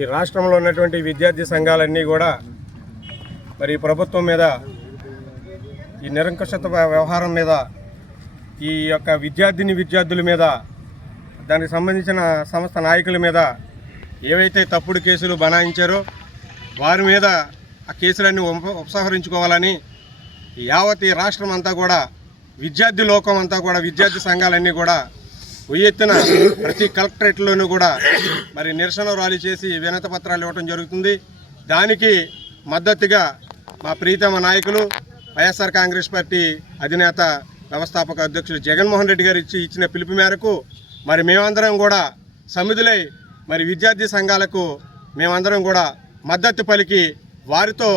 ఈ రాష్ట్రంలో ఉన్నటువంటి విద్యార్థి సంఘాలన్నీ కూడా మరి ప్రభుత్వం మీద ఈ నిరంకుశత వ్యవహారం మీద ఈ యొక్క విద్యార్థుల మీద దానికి సంబంధించిన సంస్థ నాయకుల మీద ఏవైతే తప్పుడు కేసులు బనాయించారో వారి మీద ఆ కేసులన్నీ ఉపసంహరించుకోవాలని యావత్ ఈ రాష్ట్రం అంతా కూడా విద్యార్థి లోకం అంతా కూడా విద్యార్థి సంఘాలన్నీ కూడా ఎత్తున ప్రతి కలెక్టరేట్లోనూ కూడా మరి నిరసన ర్యాలీ చేసి వినతి పత్రాలు ఇవ్వడం జరుగుతుంది. దానికి మద్దతుగా మా ప్రీతమ నాయకులు వైఎస్ఆర్ కాంగ్రెస్ పార్టీ అధినేత వ్యవస్థాపక అధ్యక్షులు జగన్మోహన్ రెడ్డి గారు ఇచ్చిన పిలుపు మేరకు మరి మేమందరం కూడా సమిధులై మరి విద్యార్థి సంఘాలకు మేమందరం కూడా మద్దతు పలికి వారితో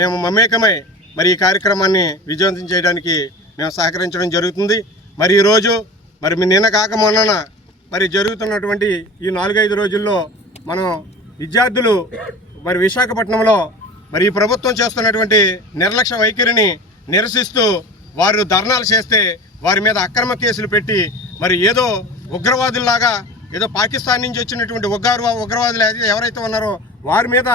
మేము మమేకమై మరి ఈ కార్యక్రమాన్ని విజయవంతం చేయడానికి మేము సహకరించడం జరుగుతుంది. మరి ఈరోజు మరి నిన్న కాక మొన్న మరి జరుగుతున్నటువంటి ఈ 4-5 రోజుల్లో మనం విద్యార్థులు మరి విశాఖపట్నంలో మరి ఈ ప్రభుత్వం చేస్తున్నటువంటి నిర్లక్ష్య వైఖరిని నిరసిస్తూ వారు ధర్నాలు చేస్తే వారి మీద అక్రమ కేసులు పెట్టి మరి ఏదో ఉగ్రవాదుల్లాగా ఏదో పాకిస్తాన్ నుంచి వచ్చినటువంటి ఉగ్రవాదులు ఎవరైతే ఉన్నారో వారి మీద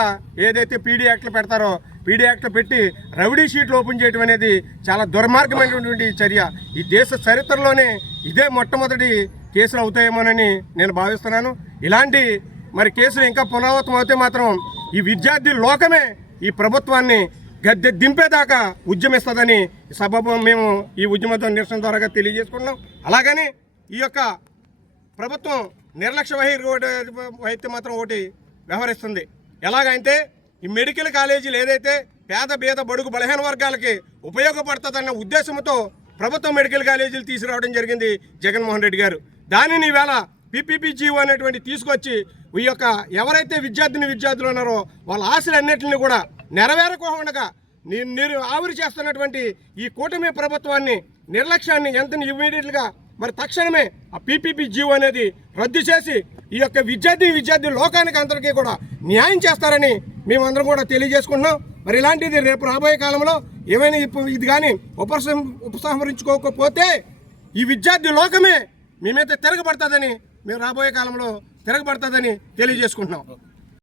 ఏదైతే పీడీ యాక్ట్లు పెడతారో పీడీ యాక్ట్లు పెట్టి రౌడీ షీట్లు ఓపెన్ చేయడం అనేది చాలా దుర్మార్గమైనటువంటి చర్య. ఈ దేశ చరిత్రలోనే ఇదే మొట్టమొదటి కేసులు అవుతాయేమోనని నేను భావిస్తున్నాను. ఇలాంటి మరి కేసులు ఇంకా పునరావృతం అవుతే మాత్రం ఈ విద్యార్థి లోకమే ఈ ప్రభుత్వాన్ని గద్దె దింపేదాకా ఉద్యమిస్తుందని సభకు మేము ఈ ఉద్యమంతో నిరసన ద్వారా తెలియజేసుకున్నాం. అలాగని ఈ యొక్క ప్రభుత్వం నిర్లక్ష్య వైఖరి మాత్రం ఒకటి వ్యవహరిస్తుంది. ఎలాగంటే ఈ మెడికల్ కాలేజీలు ఏదైతే పేద బీద బడుగు బలహీన వర్గాలకి ఉపయోగపడుతుందన్న ఉద్దేశంతో ప్రభుత్వ మెడికల్ కాలేజీలు తీసుకురావడం జరిగింది జగన్మోహన్ రెడ్డి గారు. దానిని ఈవేళ PPP-GO అనేటువంటి తీసుకొచ్చి ఈ యొక్క ఎవరైతే విద్యార్థులు ఉన్నారో వాళ్ళ ఆశలన్నింటినీ కూడా నెరవేరకోకుండా మీరు ఆవిరి చేస్తున్నటువంటి ఈ కూటమి ప్రభుత్వాన్ని నిర్లక్ష్యాన్ని ఎంత ఇమీడియట్గా మరి తక్షణమే ఆ PPP-GO అనేది రద్దు చేసి ఈ యొక్క విద్యార్థి లోకానికి అందరికీ కూడా న్యాయం చేస్తారని మేమందరం కూడా తెలియజేసుకుంటున్నాం. మరి ఇలాంటిది రేపు రాబోయే కాలంలో ఏమైనా ఇది కానీ ఉపసంహరించుకోకపోతే ఈ విద్యార్థి లోకమే మేమైతే తిరగబడుతుందని మేము రాబోయే కాలంలో తిరగబడుతుందని తెలియజేసుకుంటున్నాం.